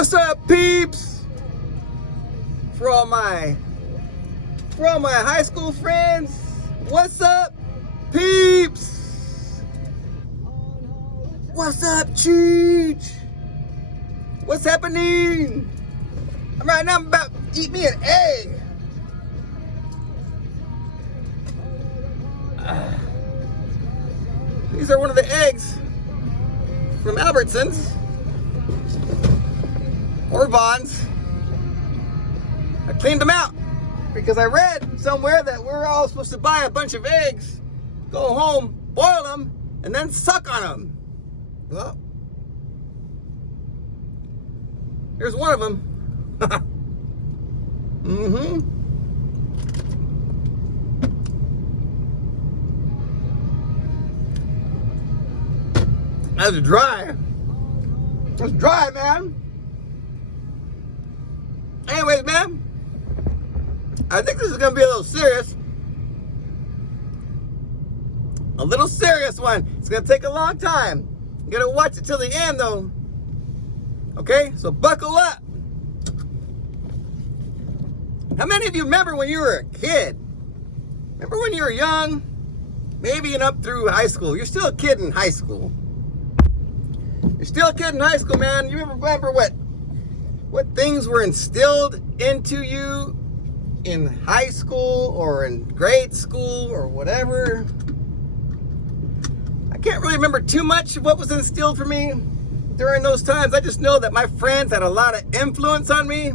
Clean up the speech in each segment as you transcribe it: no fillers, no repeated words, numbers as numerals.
What's up, peeps? For all my high school friends, what's up, peeps? What's up, Cheech? What's happening? Right now I'm about to eat me an egg. These are one of the eggs from Albertsons or Vons. I cleaned them out because I read somewhere that we're all supposed to buy a bunch of eggs, go home, boil them, and then suck on them. Well, here's one of them. That's dry. That's dry, man. Anyways, man, I think this is gonna be a little serious. A little serious one. It's gonna take a long time. You gotta watch it till the end, though. Okay, so buckle up. How many of you remember when you were a kid? Remember when you were young? Maybe even up through high school. You're still a kid in high school. You're still a kid in high school, man. You remember what things were instilled into you in high school or in grade school or whatever? I can't really remember too much of what was instilled for me during those times. I just know that my friends had a lot of influence on me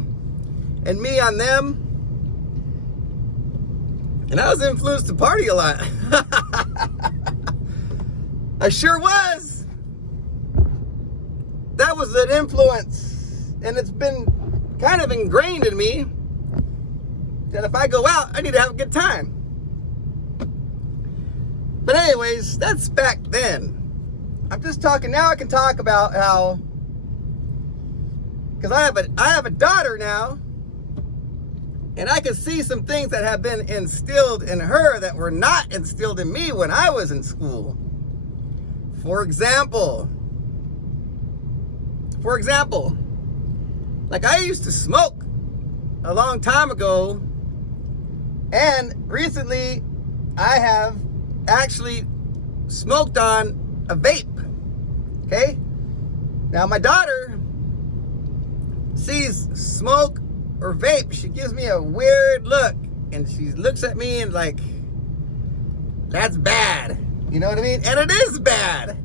and me on them. And I was influenced to party a lot. I sure was. That was an influence. And it's been kind of ingrained in me that if I go out, I need to have a good time. But anyways, that's back then. I'm just talking now. I can talk about how, because I have a daughter now, and I can see some things that have been instilled in her that were not instilled in me when I was in school. For example, like I used to smoke a long time ago, and recently I have actually smoked on a vape. Okay? Now my daughter sees smoke or vape, she gives me a weird look, and she looks at me and like, that's bad. You know what I mean? And it is bad.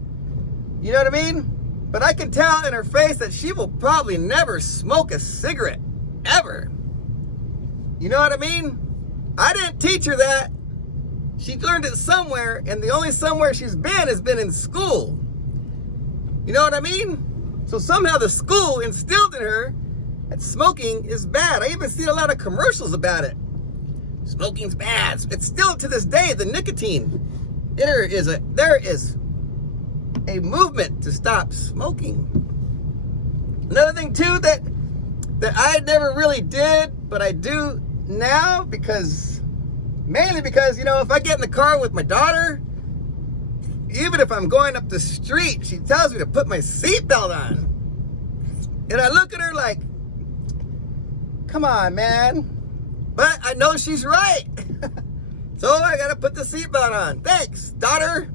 You know what I mean? But I can tell in her face that she will probably never smoke a cigarette, ever. You know what I mean? I didn't teach her that. She learned it somewhere, and the only somewhere she's been has been in school. You know what I mean? So somehow the school instilled in her that smoking is bad. I even see a lot of commercials about it. Smoking's bad. It's still to this day, the nicotine. There is a movement to stop smoking. Another thing too that I never really did, but I do now mainly because, you know, if I get in the car with my daughter, even if I'm going up the street, she tells me to put my seatbelt on. And I look at her like, come on, man. But I know she's right. So I gotta put the seatbelt on. Thanks, daughter.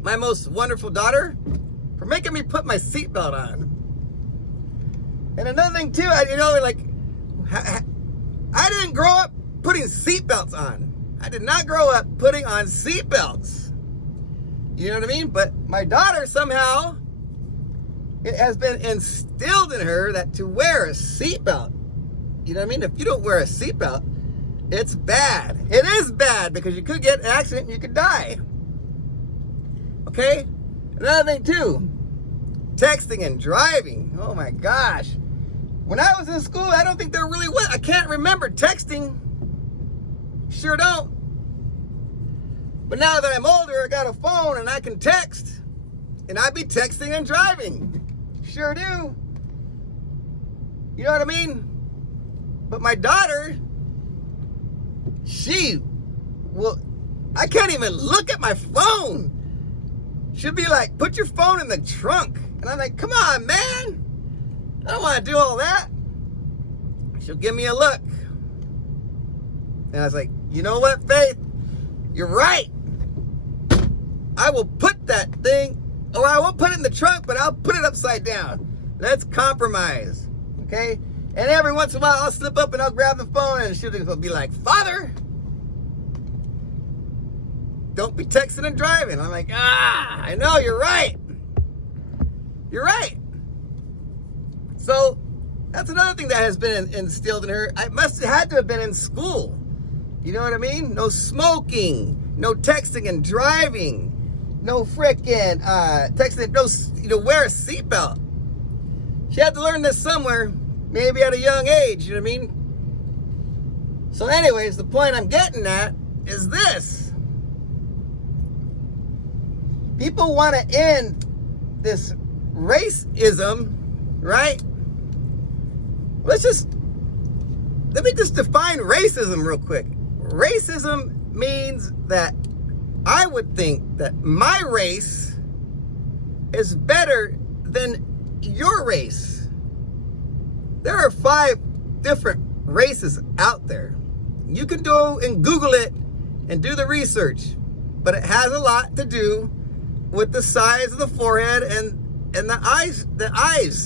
My most wonderful daughter, for making me put my seatbelt on. And another thing too, I didn't grow up putting seatbelts on. I did not grow up putting on seatbelts. You know what I mean? But my daughter somehow, it has been instilled in her that to wear a seatbelt. You know what I mean? If you don't wear a seatbelt, it's bad. It is bad because you could get an accident and you could die. Okay? Another thing too, texting and driving. Oh my gosh. When I was in school, I don't think there really was. I can't remember texting. Sure don't. But now that I'm older, I got a phone and I can text. And I be texting and driving. Sure do. You know what I mean? But my daughter, I can't even look at my phone. She'll be like, put your phone in the trunk. And I'm like, come on, man. I don't want to do all that. She'll give me a look. And I was like, you know what, Faith? You're right. I will put that thing, or I won't put it in the trunk, but I'll put it upside down. Let's compromise, okay? And every once in a while, I'll slip up and I'll grab the phone and she'll be like, Father, don't be texting and driving. I'm like, I know, you're right. You're right. So that's another thing that has been instilled in her. I must have had to have been in school. You know what I mean? No smoking, no texting and driving, no frickin' texting, wear a seatbelt. She had to learn this somewhere, maybe at a young age, you know what I mean? So anyways, the point I'm getting at is this. People want to end this racism, right? Let me just define racism real quick. Racism means that I would think that my race is better than your race. There are 5 different races out there. You can go and Google it and do the research, but it has a lot to do with the size of the forehead and the eyes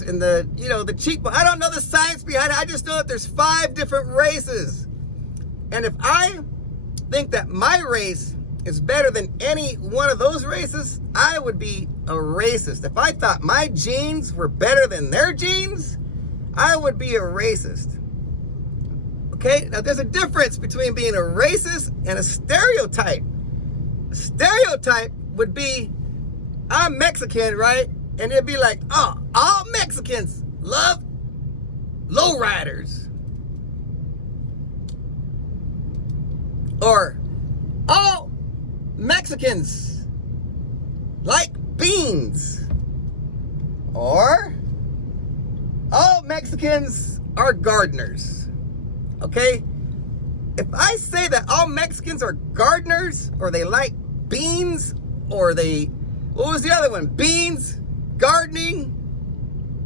and the cheekbone. I don't know the science behind it. I just know that there's 5 different races. And if I think that my race is better than any one of those races, I would be a racist. If I thought my genes were better than their genes, I would be a racist. Okay? Now there's a difference between being a racist and a stereotype. A stereotype would be, I'm Mexican, right? And it'd be like, oh, all Mexicans love lowriders. Or all Mexicans like beans. Or all Mexicans are gardeners. Okay? If I say that all Mexicans are gardeners, or they like beans, or what was the other one? Beans, gardening,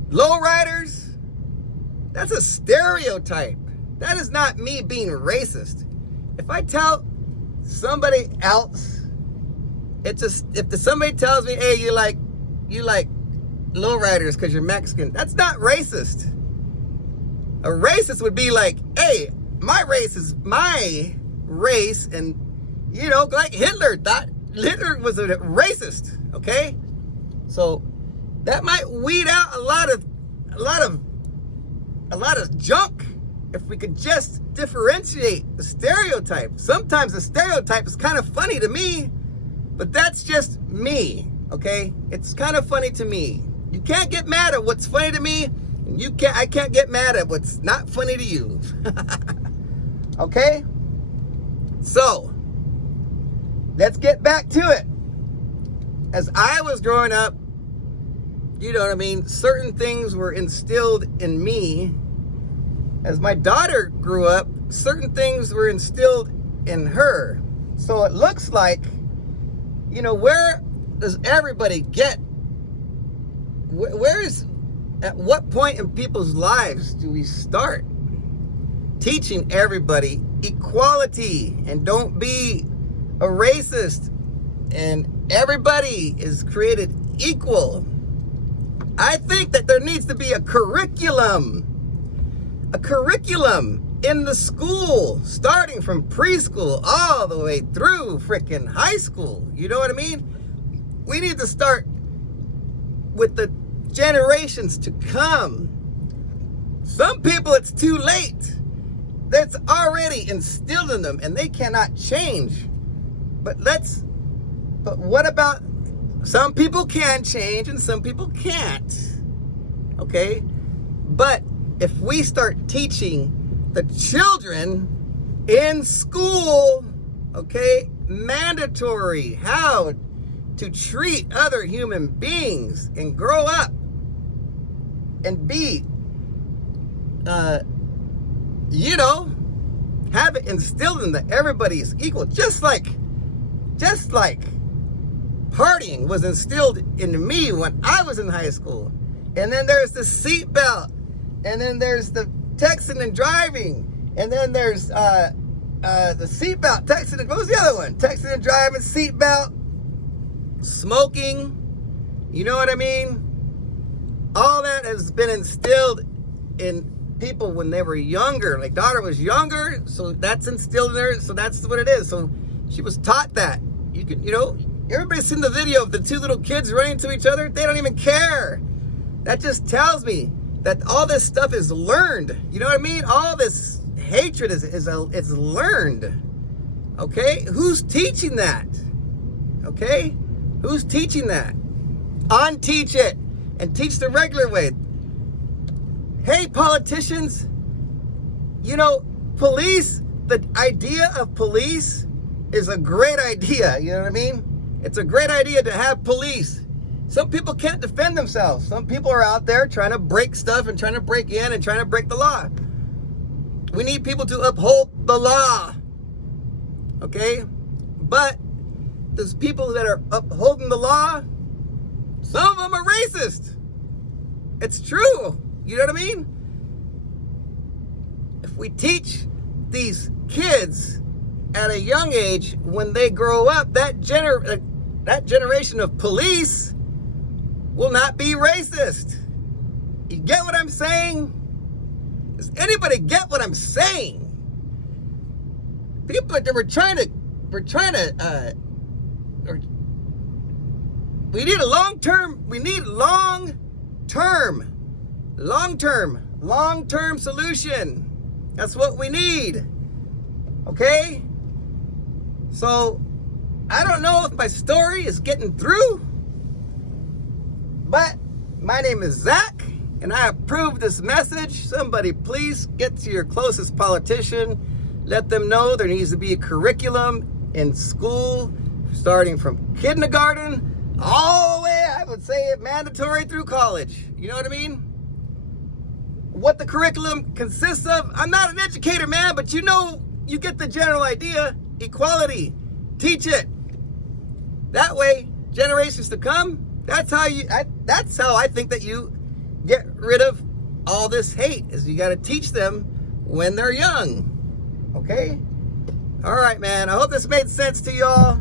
lowriders. That's a stereotype. That is not me being racist. If I tell somebody else, if somebody tells me, hey, you like lowriders because you're Mexican, that's not racist. A racist would be like, hey, my race is my race, and like Hitler was a racist. Okay, so that might weed out a lot of junk if we could just differentiate the stereotype. Sometimes the stereotype is kind of funny to me, but that's just me. Okay, it's kind of funny to me. You can't get mad at what's funny to me, and I can't get mad at what's not funny to you. Okay, so let's get back to it. As I was growing up, you know what I mean, certain things were instilled in me. As my daughter grew up, certain things were instilled in her. So it looks like, where does everybody get? At what point in people's lives do we start teaching everybody equality and don't be a racist and everybody is created equal? I think that there needs to be a curriculum in the school, starting from preschool all the way through freaking high school. You know what I mean? We need to start with the generations to come. Some people, it's too late. That's already instilled in them and they cannot change. But what about, some people can change and some people can't. Okay? But if we start teaching the children in school, okay, mandatory, how to treat other human beings and grow up and be, have it instilled in that everybody is equal. Just like partying was instilled into me when I was in high school. And then there's the seatbelt. And then there's the texting and driving. And then there's the seatbelt, texting and, what was the other one? Texting and driving, seatbelt, smoking. You know what I mean? All that has been instilled in people when they were younger. Like, daughter was younger, so that's instilled in her, so that's what it is. So she was taught that. You can, you know, everybody's seen the video of the two little kids running to each other. They don't even care. That just tells me that all this stuff is learned. You know what I mean? All this hatred is learned. Okay? Who's teaching that? Okay? Who's teaching that? Unteach it and teach the regular way. Hey, politicians, you know, police, the idea of police is a great idea. You know what I mean? It's a great idea to have police. Some people can't defend themselves. Some people are out there trying to break stuff and trying to break in and trying to break the law. We need people to uphold the law. Okay? But those people that are upholding the law, some of them are racist. It's true. You know what I mean? If we teach these kids at a young age, when they grow up, that generation of police will not be racist. You get what I'm saying? Does anybody get what I'm saying? People, we need a long-term solution. That's what we need. Okay? So, I don't know if my story is getting through, but my name is Zach, and I approve this message. Somebody please get to your closest politician. Let them know there needs to be a curriculum in school, starting from kindergarten all the way, I would say, mandatory through college. You know what I mean? What the curriculum consists of. I'm not an educator, man, but you know, you get the general idea. Equality. Teach it. That way, generations to come, that's how I think that you get rid of all this hate, is you got to teach them when they're young. Okay? All right, man. I hope this made sense to y'all.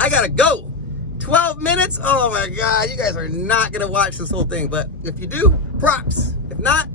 I got to go. 12 minutes? Oh, my God. You guys are not going to watch this whole thing. But if you do, props. If not,